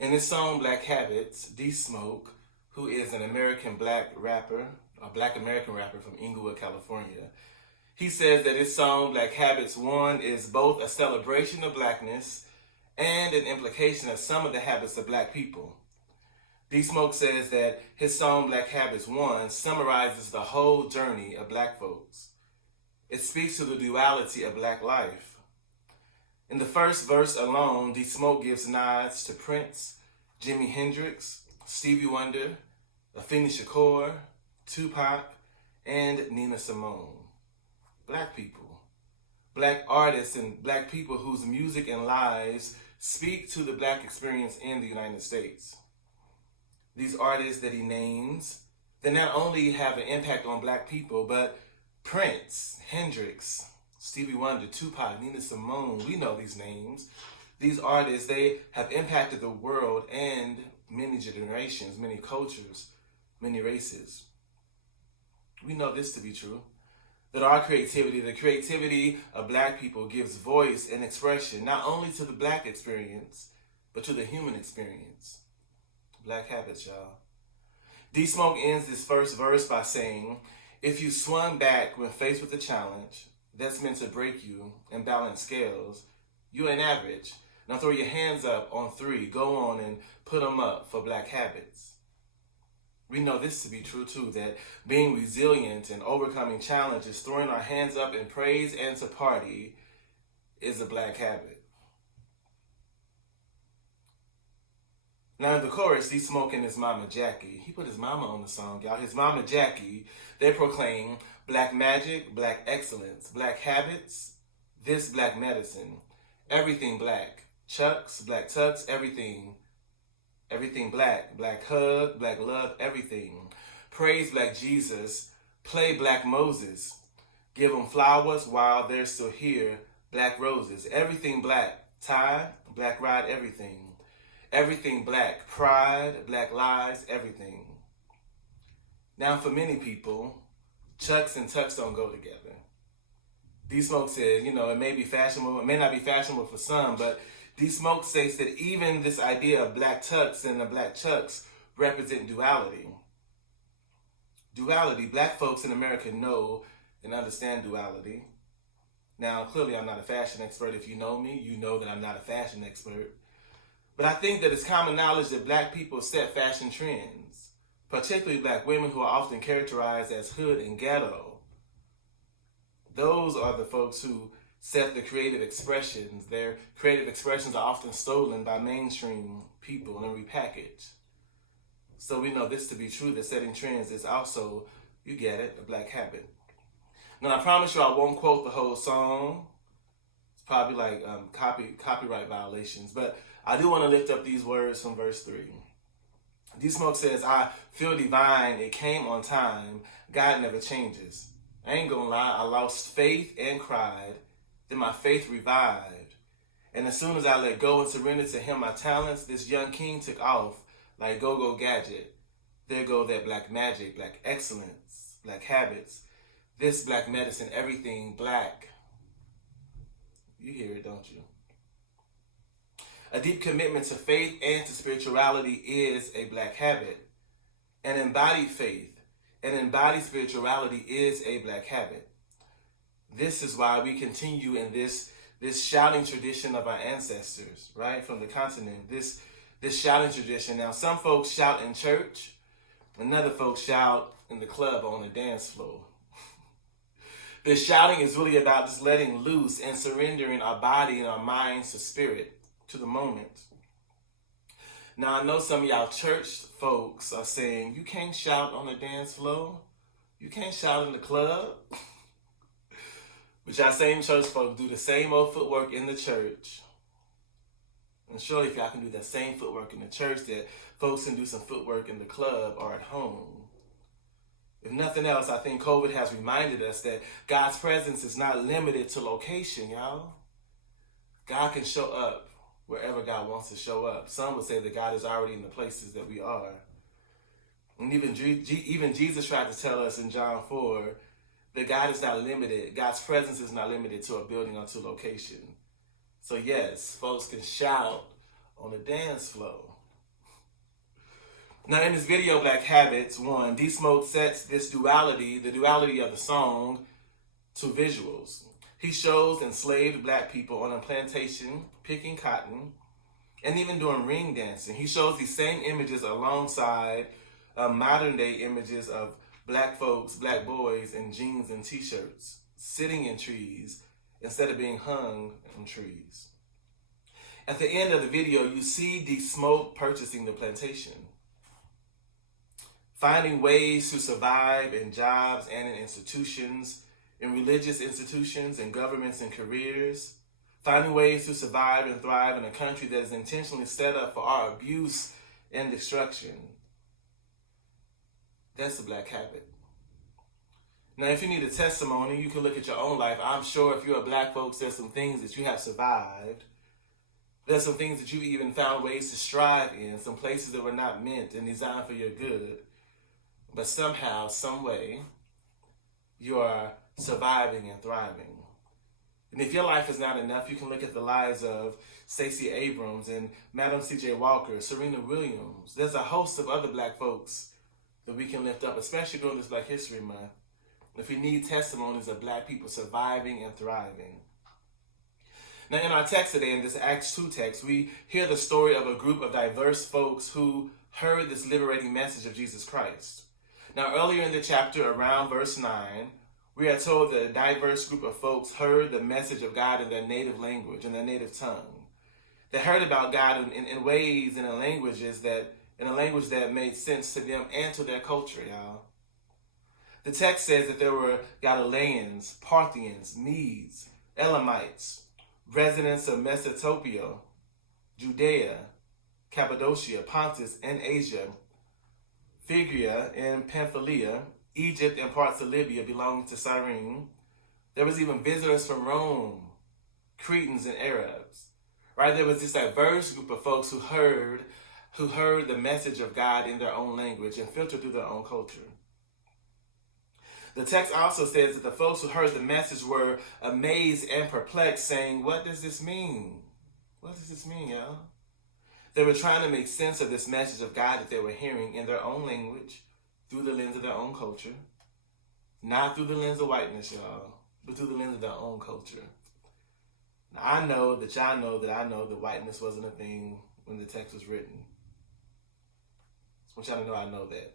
In his song Black Habits, D Smoke, who is an American black rapper, a black American rapper from Inglewood, California, he says that his song Black Habits 1 is both a celebration of blackness and an implication of some of the habits of black people. D Smoke says that his song Black Habits 1 summarizes the whole journey of black folks. It speaks to the duality of black life. In the first verse alone, D Smoke gives nods to Prince, Jimi Hendrix, Stevie Wonder, Afeni Shakur, Tupac, and Nina Simone. Black people, black artists, and black people whose music and lives speak to the black experience in the United States. These artists that he names, they not only have an impact on black people, but Prince, Hendrix, Stevie Wonder, Tupac, Nina Simone, we know these names. These artists, they have impacted the world and many generations, many cultures, many races. We know this to be true, that our creativity, the creativity of black people, gives voice and expression not only to the black experience, but to the human experience. Black habits, y'all. D Smoke ends this first verse by saying, if you swung back when faced with a challenge that's meant to break you and balance scales, you ain't average. Now throw your hands up on 3. Go on and put them up for black habits. We know this to be true too, that being resilient and overcoming challenges, throwing our hands up in praise and to party is a black habit. Now in the chorus, D Smoke and his mama Jackie, he put his mama on the song, y'all. His mama Jackie, they proclaim black magic, black excellence, black habits, this black medicine, everything black, chucks, black tucks, everything black, black hug, black love, everything. Praise black Jesus, play black Moses, give them flowers while they're still here, black roses, everything black, tie, black ride, everything. Everything black, pride, black lives, everything. Now for many people, chucks and tucks don't go together. D Smoke says, it may be fashionable, it may not be fashionable for some, but D Smoke states that even this idea of black tucks and the black chucks represent duality. Duality, black folks in America know and understand duality. Now, clearly I'm not a fashion expert. If you know me, you know that I'm not a fashion expert. But I think that it's common knowledge that black people set fashion trends, particularly black women who are often characterized as hood and ghetto. Those are the folks who set the creative expressions. Their creative expressions are often stolen by mainstream people and repackaged. So we know this to be true, that setting trends is also, you get it, a black habit. Now I promise you I won't quote the whole song. It's probably like copyright violations, but I do want to lift up these words from verse 3. D Smoke says, I feel divine, it came on time, God never changes. I ain't gonna lie, I lost faith and cried, then my faith revived. And as soon as I let go and surrendered to him my talents, this young king took off like go-go gadget. There go that black magic, black excellence, black habits, this black medicine, everything black. You hear it, don't you? A deep commitment to faith and to spirituality is a black habit. An embodied faith, an embodied spirituality is a black habit. This is why we continue in this shouting tradition of our ancestors, right, from the continent. This shouting tradition. Now, some folks shout in church, and other folks shout in the club or on the dance floor. This shouting is really about just letting loose and surrendering our body and our minds to spirit, to the moment. Now, I know some of y'all church folks are saying, you can't shout on the dance floor. You can't shout in the club. But y'all same church folk do the same old footwork in the church. And surely if y'all can do that same footwork in the church, that folks can do some footwork in the club or at home. If nothing else, I think COVID has reminded us that God's presence is not limited to location, y'all. God can show up wherever God wants to show up. Some would say that God is already in the places that we are. And even Jesus tried to tell us in John 4 that God is not limited. God's presence is not limited to a building or to location. So yes, folks can shout on the dance floor. Now in this video, Black Habits, one, D-Smoke sets this duality, the duality of the song, to visuals. He shows enslaved black people on a plantation picking cotton and even doing ring dancing. He shows these same images alongside modern day images of black folks, black boys in jeans and t-shirts, sitting in trees instead of being hung in trees. At the end of the video, you see D-Smoke purchasing the plantation, finding ways to survive in jobs and in institutions, in religious institutions and governments and careers, finding ways to survive and thrive in a country that is intentionally set up for our abuse and destruction. That's the Black habit. Now, if you need a testimony, you can look at your own life. I'm sure if you're a black folks, there's some things that you have survived. There's some things that you even found ways to strive in, some places that were not meant and designed for your good. But somehow, some way, you are surviving and thriving. And if your life is not enough, you can look at the lives of Stacey Abrams and Madam C.J. Walker, Serena Williams. There's a host of other black folks that we can lift up, especially during this Black History Month, if we need testimonies of black people surviving and thriving. Now, in our text today, in this Acts 2 text, we hear the story of a group of diverse folks who heard this liberating message of Jesus Christ. Now, earlier in the chapter, around verse 9, we are told that a diverse group of folks heard the message of God in their native language, in their native tongue. They heard about God in ways and in a language that made sense to them and to their culture, y'all. The text says that there were Galileans, Parthians, Medes, Elamites, residents of Mesopotamia, Judea, Cappadocia, Pontus, and Asia, Phrygia and Pamphylia, Egypt and parts of Libya belonging to Cyrene. There was even visitors from Rome, Cretans and Arabs. Right? There was this diverse group of folks who heard the message of God in their own language and filtered through their own culture. The text also says that the folks who heard the message were amazed and perplexed, saying, "What does this mean? What does this mean, y'all?" They were trying to make sense of this message of God that they were hearing in their own language, through the lens of their own culture. Not through the lens of whiteness, y'all, but through the lens of their own culture. Now, I know that y'all know that I know that whiteness wasn't a thing when the text was written. I want y'all to know I know that.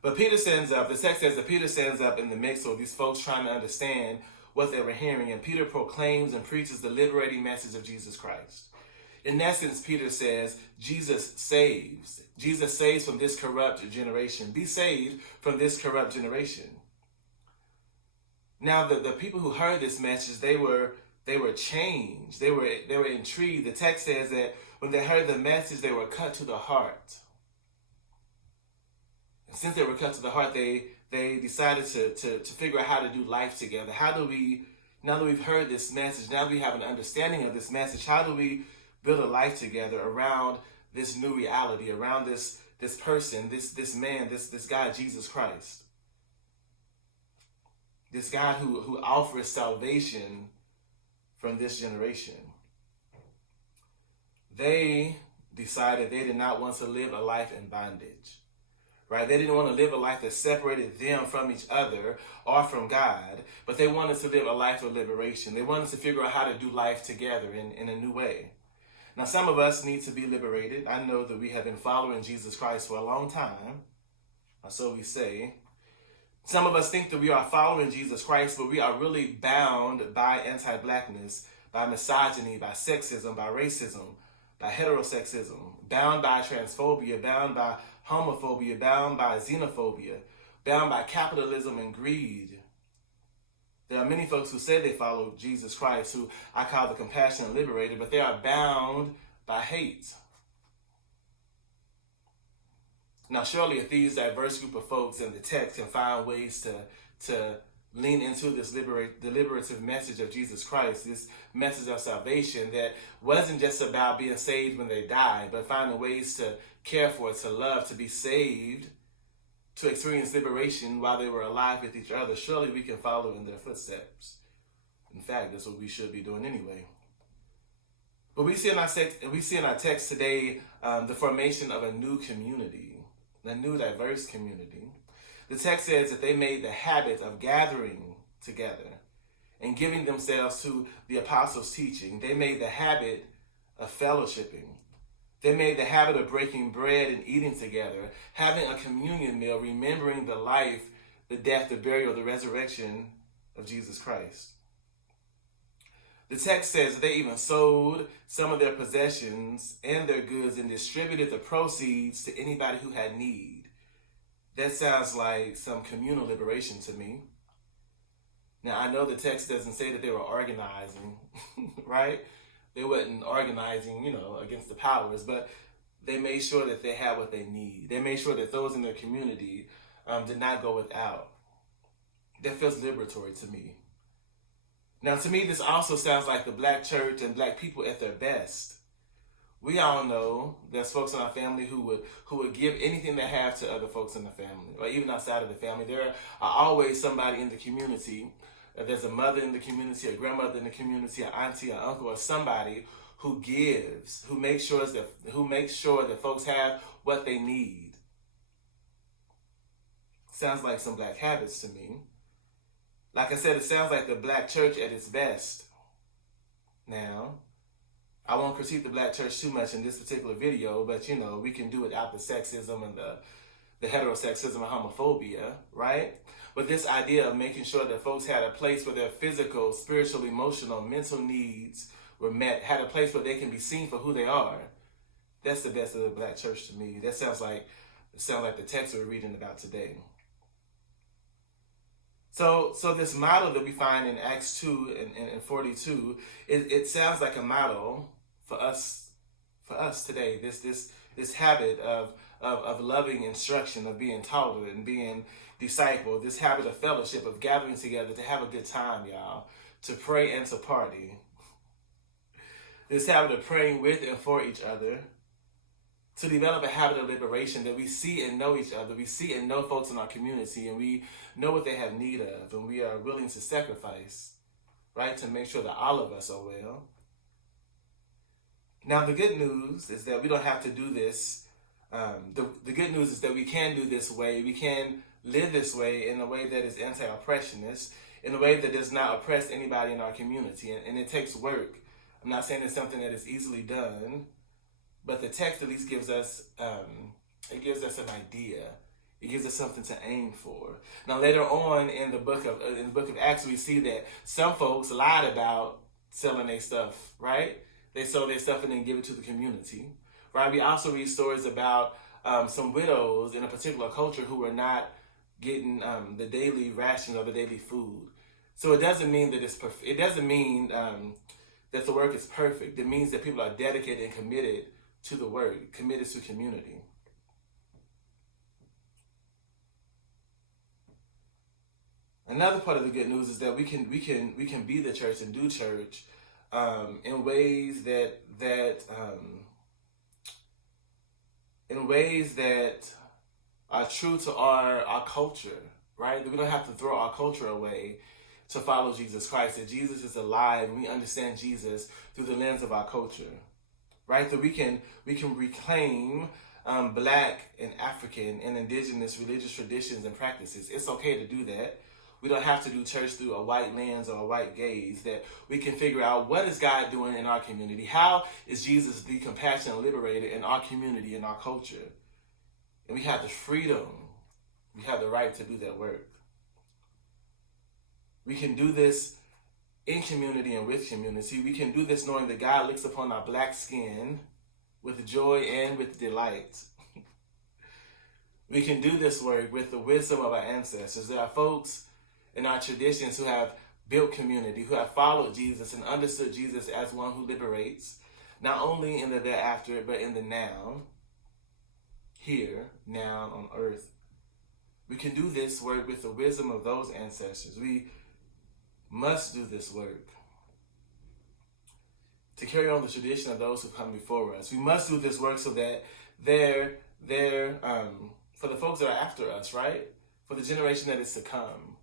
But Peter stands up, the text says that Peter stands up in the mix of these folks trying to understand what they were hearing, and Peter proclaims and preaches the liberating message of Jesus Christ. In essence, Peter says, Jesus saves. Jesus saves from this corrupt generation. Be saved from this corrupt generation. Now, the people who heard this message, they were changed. They were intrigued. The text says that when they heard the message, they were cut to the heart. And since they were cut to the heart, they decided to figure out how to do life together. How do we, now that we've heard this message, now that we have an understanding of this message, how do we build a life together around this new reality, around this person, this man, this guy, Jesus Christ? This God who offers salvation from this generation. They decided they did not want to live a life in bondage. Right? They didn't want to live a life that separated them from each other or from God, but they wanted to live a life of liberation. They wanted to figure out how to do life together in a new way. Now, some of us need to be liberated. I know that we have been following Jesus Christ for a long time, or so we say. Some of us think that we are following Jesus Christ, but we are really bound by anti-blackness, by misogyny, by sexism, by racism, by heterosexism, bound by transphobia, bound by homophobia, bound by xenophobia, bound by capitalism and greed. There are many folks who say they follow Jesus Christ, who I call the compassionate liberator, but they are bound by hate. Now, surely if these diverse group of folks in the text can find ways to lean into this liberative message of Jesus Christ, this message of salvation that wasn't just about being saved when they died, but finding ways to care for, to love, to be saved, to experience liberation while they were alive with each other, surely we can follow in their footsteps. In fact, that's what we should be doing anyway. But we see in our text today the formation of a new community. a new diverse community. The text says that they made the habit of gathering together and giving themselves to the apostles' teaching. They made the habit of fellowshipping. They made the habit of breaking bread and eating together, having a communion meal, remembering the life, the death, the burial, the resurrection of Jesus Christ. The text says that they even sold some of their possessions and their goods and distributed the proceeds to anybody who had need. That sounds like some communal liberation to me. Now, I know the text doesn't say that they were organizing, right? They wasn't organizing, against the powers, but they made sure that they had what they need. They made sure that those in their community did not go without. That feels liberatory to me. Now, to me, this also sounds like the black church and black people at their best. We all know there's folks in our family who would give anything they have to other folks in the family, or even outside of the family. There are always somebody in the community. There's a mother in the community, a grandmother in the community, an auntie, an uncle, or somebody who gives, who makes sure that folks have what they need. Sounds like some black habits to me. Like I said, it sounds like the black church at its best. Now, I won't critique the black church too much in this particular video, but we can do without the sexism and the heterosexism and homophobia, right? But this idea of making sure that folks had a place where their physical, spiritual, emotional, mental needs were met, had a place where they can be seen for who they are, that's the best of the black church to me. That sounds like the text we're reading about today. So this model that we find in Acts 2 and 42, it sounds like a model for us today. This habit of loving instruction, of being taught and being discipled, this habit of fellowship, of gathering together to have a good time, y'all, to pray and to party. This habit of praying with and for each other, to develop a habit of liberation that we see and know each other, we see and know folks in our community, and we know what they have need of, and we are willing to sacrifice, right, to make sure that all of us are well. Now, the good news is that we don't have to do this. The good news is that we can do this way. We can live this way in a way that is anti-oppressionist, in a way that does not oppress anybody in our community, and it takes work. I'm not saying it's something that is easily done, but the text at least gives us an idea. It gives us something to aim for. Now later on in the book of Acts, we see that some folks lied about selling their stuff. Right? They sold their stuff and then give it to the community. Right? We also read stories about some widows in a particular culture who were not getting the daily rations or the daily food. So it doesn't mean that it's perfect. It doesn't mean that the work is perfect. It means that people are dedicated and committed to the work, committed to community. Another part of the good news is that we can be the church and do church in ways that are true to our culture, right? That we don't have to throw our culture away to follow Jesus Christ. That Jesus is alive, and we understand Jesus through the lens of our culture. Right, that we can reclaim Black and African and indigenous religious traditions and practices. It's okay to do that. We don't have to do church through a white lens or a white gaze. That we can figure out, what is God doing in our community? How is Jesus the compassionate liberator in our community, in our culture? And we have the freedom, we have the right to do that work. We can do this in community and with community. We can do this knowing that God looks upon our black skin with joy and with delight. We can do this work with the wisdom of our ancestors. There are folks in our traditions who have built community, who have followed Jesus and understood Jesus as one who liberates, not only in the thereafter, but in the now, here, now on earth. We can do this work with the wisdom of those ancestors. We must do this work to carry on the tradition of those who come before us. We must do this work so that for the folks that are after us, right? For the generation that is to come,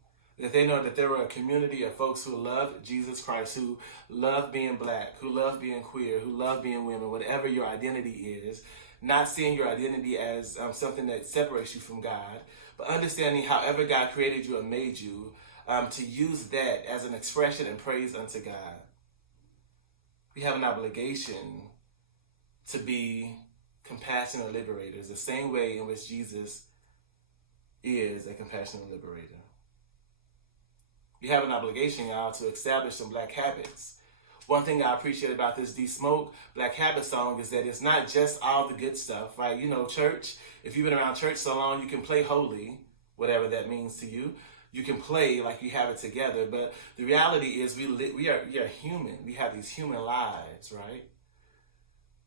that they know that there are a community of folks who love Jesus Christ, who love being black, who love being queer, who love being women, whatever your identity is, not seeing your identity as something that separates you from God, but understanding however God created you and made you, to use that as an expression and praise unto God. We have an obligation to be compassionate liberators, the same way in which Jesus is a compassionate liberator. We have an obligation, y'all, to establish some black habits. One thing I appreciate about this D-Smoke Black Habit song is that it's not just all the good stuff, right? You know, church, if you've been around church so long, you can play holy, whatever that means to you. You can play like you have it together, but the reality is we are human. We have these human lives, right?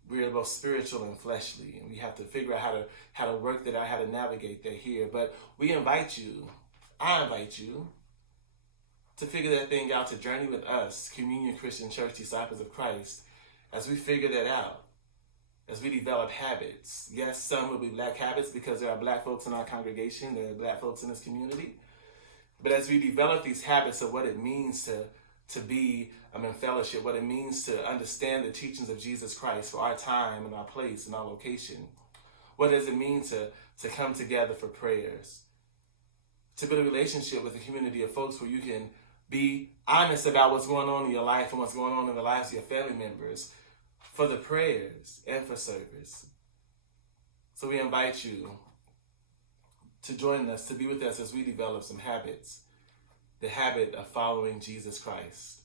We are both spiritual and fleshly, and we have to figure out how to work that out, how to navigate that here. But we invite you, I invite you, to figure that thing out, to journey with us, Communion Christian Church Disciples of Christ, as we figure that out, as we develop habits. Yes, some will be black habits because there are black folks in our congregation, there are black folks in this community. But as we develop these habits of what it means to be in fellowship, what it means to understand the teachings of Jesus Christ for our time and our place and our location, what does it mean to come together for prayers, to build a relationship with a community of folks where you can be honest about what's going on in your life and what's going on in the lives of your family members for the prayers and for service. So we invite you to join us, to be with us as we develop some habits, the habit of following Jesus Christ.